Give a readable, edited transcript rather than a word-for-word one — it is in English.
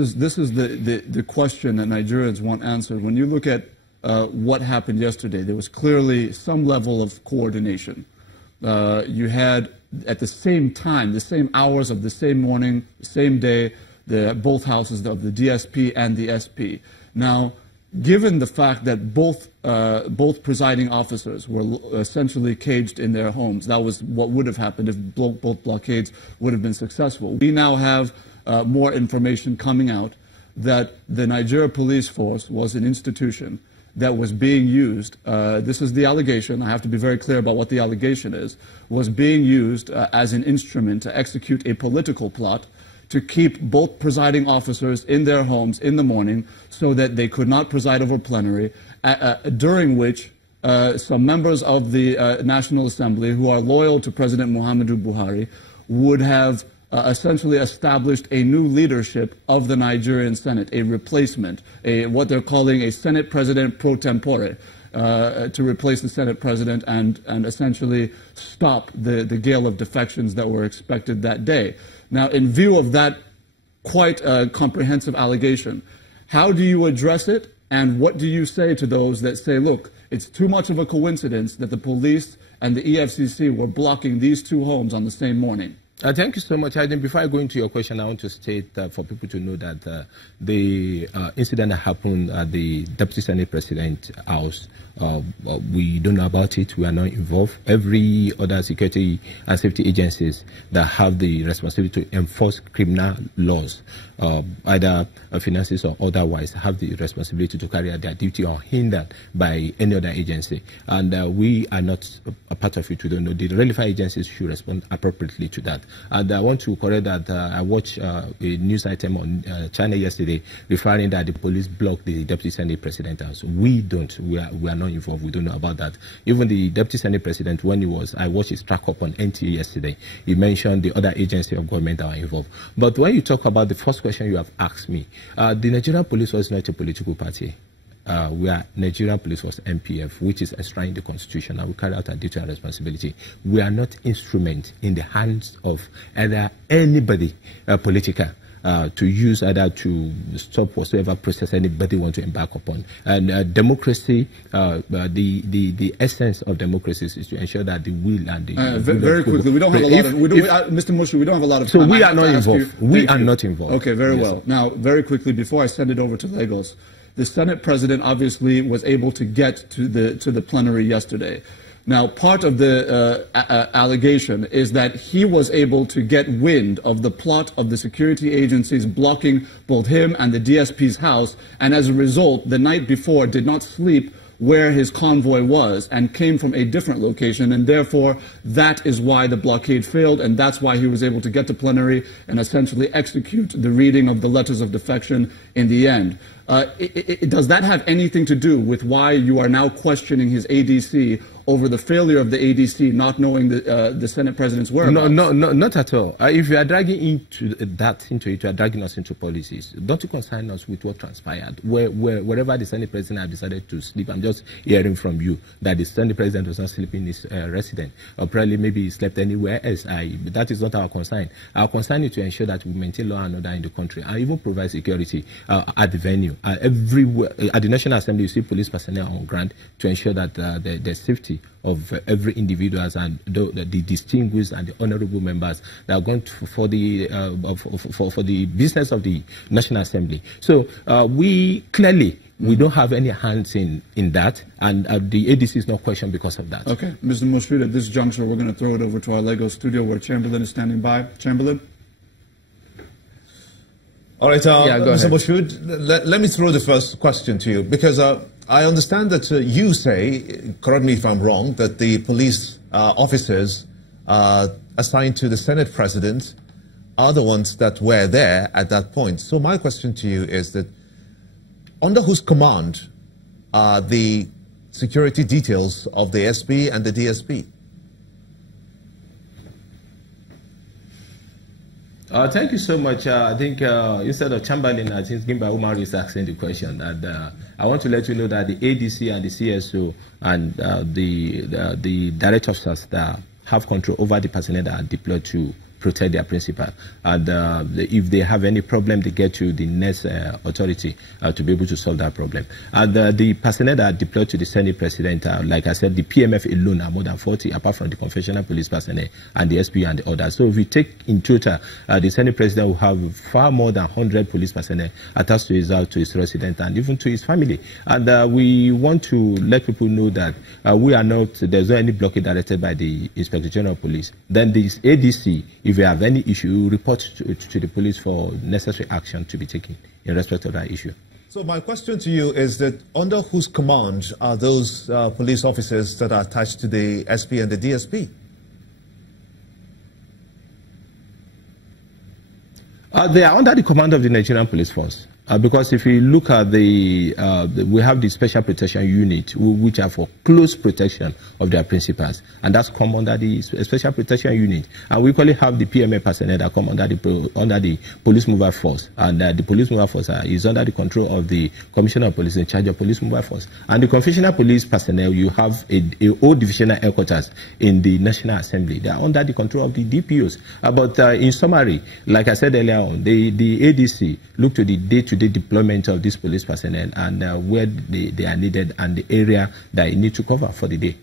This is the question that Nigerians want answered. When you look at what happened yesterday, there was clearly some level of coordination. You had, at the same time, the same hours of the same morning, same day, both houses of the DSP and the SP. Now, given the fact that both presiding officers were essentially caged in their homes, that was what would have happened if both blockades would have been successful. We now have more information coming out that the Nigeria police force was an institution that was being used, this is the allegation, I have to be very clear about what the allegation is, was being used as an instrument to execute a political plot to keep both presiding officers in their homes in the morning so that they could not preside over plenary, during which some members of the National Assembly who are loyal to President Muhammadu Buhari would have essentially established a new leadership of the Nigerian Senate, a replacement, what they're calling a Senate President pro tempore, to replace the Senate President and essentially stop the gale of defections that were expected that day. Now, in view of that quite comprehensive allegation, how do you address it, and what do you say to those that say, look, it's too much of a coincidence that the police and the EFCC were blocking these two homes on the same morning? Thank you so much. I think before I go into your question, I want to state for people to know that the incident that happened at the Deputy Senate President house, we don't know about it. We are not involved. Every other security and safety agencies that have the responsibility to enforce criminal laws, either finances or otherwise, have the responsibility to carry out their duty or hindered by any other agency. And we are not a part of it. We don't know. The relevant agencies should respond appropriately to that. And I want to correct that I watched a news item on China yesterday referring that the police blocked the Deputy Senate President house. We don't. We are not involved. We don't know about that. Even the Deputy Senate President, when I watched his track up on NTA yesterday, he mentioned the other agency of government that are involved. But when you talk about the first question you have asked me, the Nigerian police was not a political party. We are Nigerian Police Force NPF, which is enshrined in the Constitution, and we carry out our duty and responsibility. We are not instrument in the hands of either anybody political to use either to stop whatsoever process anybody want to embark upon. And democracy, the essence of democracy is to ensure that the will and the very quickly. We don't have a lot of Mr. Mushu. We don't have a lot of time. So we are not involved. We are not involved. Okay, very well. Now, very quickly, before I send it over to Lagos. The Senate President obviously was able to get to the plenary yesterday. Now, part of the allegation is that he was able to get wind of the plot of the security agencies blocking both him and the DSP's house, and as a result, the night before did not sleep where his convoy was and came from a different location, and therefore that is why the blockade failed, and that's why he was able to get to plenary and essentially execute the reading of the letters of defection in the end. Does that have anything to do with why you are now questioning his ADC over the failure of the ADC not knowing the Senate President's whereabouts? No, not at all. If you are dragging into it, you are dragging us into policies. Don't you concern us with what transpired? Wherever the Senate President has decided to sleep, I'm just hearing from you that the Senate President was not sleeping in his residence, or probably maybe he slept anywhere else. That is not our concern. Our concern is to ensure that we maintain law and order in the country, and even provide security at the venue. Everywhere at the National Assembly, you see police personnel on ground to ensure that the safety of every individual and the distinguished and the honorable members that are going for the business of the National Assembly. So we clearly don't have any hands in that, and the ADC is not questioned because of that. Okay, Mr. Moshood, at this juncture, we're going to throw it over to our Lagos studio where Chamberlain is standing by. Chamberlain? All right, Mr. Moshood, let me throw the first question to you, because I understand that you say, correct me if I'm wrong, that the police officers assigned to the Senate President are the ones that were there at that point. So my question to you is that under whose command are the security details of the SP and the DSP? Thank you so much. I think instead of Chamberlain, I think Gimba Umar is asking the question. And I want to let you know that the ADC and the CSO and the direct officers that have control over the personnel that are deployed to protect their principal. And if they have any problem, they get to the next authority to be able to solve that problem. And the personnel that are deployed to the Senate President, like I said, the PMF alone are more than 40, apart from the conventional police personnel and the SP and the others. So if we take in total, the Senate President will have far more than 100 police personnel attached to his house, to his resident, and even to his family. And we want to let people know that we are not, there's no any blockade directed by the Inspector General of Police. Then this ADC, if you have any issue, report to the police for necessary action to be taken in respect of that issue. So my question to you is that under whose command are those police officers that are attached to the SP and the DSP? They are under the command of the Nigerian Police Force. Because if you look at we have the Special Protection Unit, which are for close protection of their principals, and that's come under the Special Protection Unit. And we equally have the PMA personnel that come under the Police Mobile Force, and the Police Mobile Force is under the control of the Commissioner of Police in charge of Police Mobile Force. And the conventional police personnel, you have a whole divisional headquarters in the National Assembly. They are under the control of the DPOs. But in summary, like I said earlier on, the ADC look to the day-to-day deployment of these police personnel and where they are needed and the area that you need to cover for the day.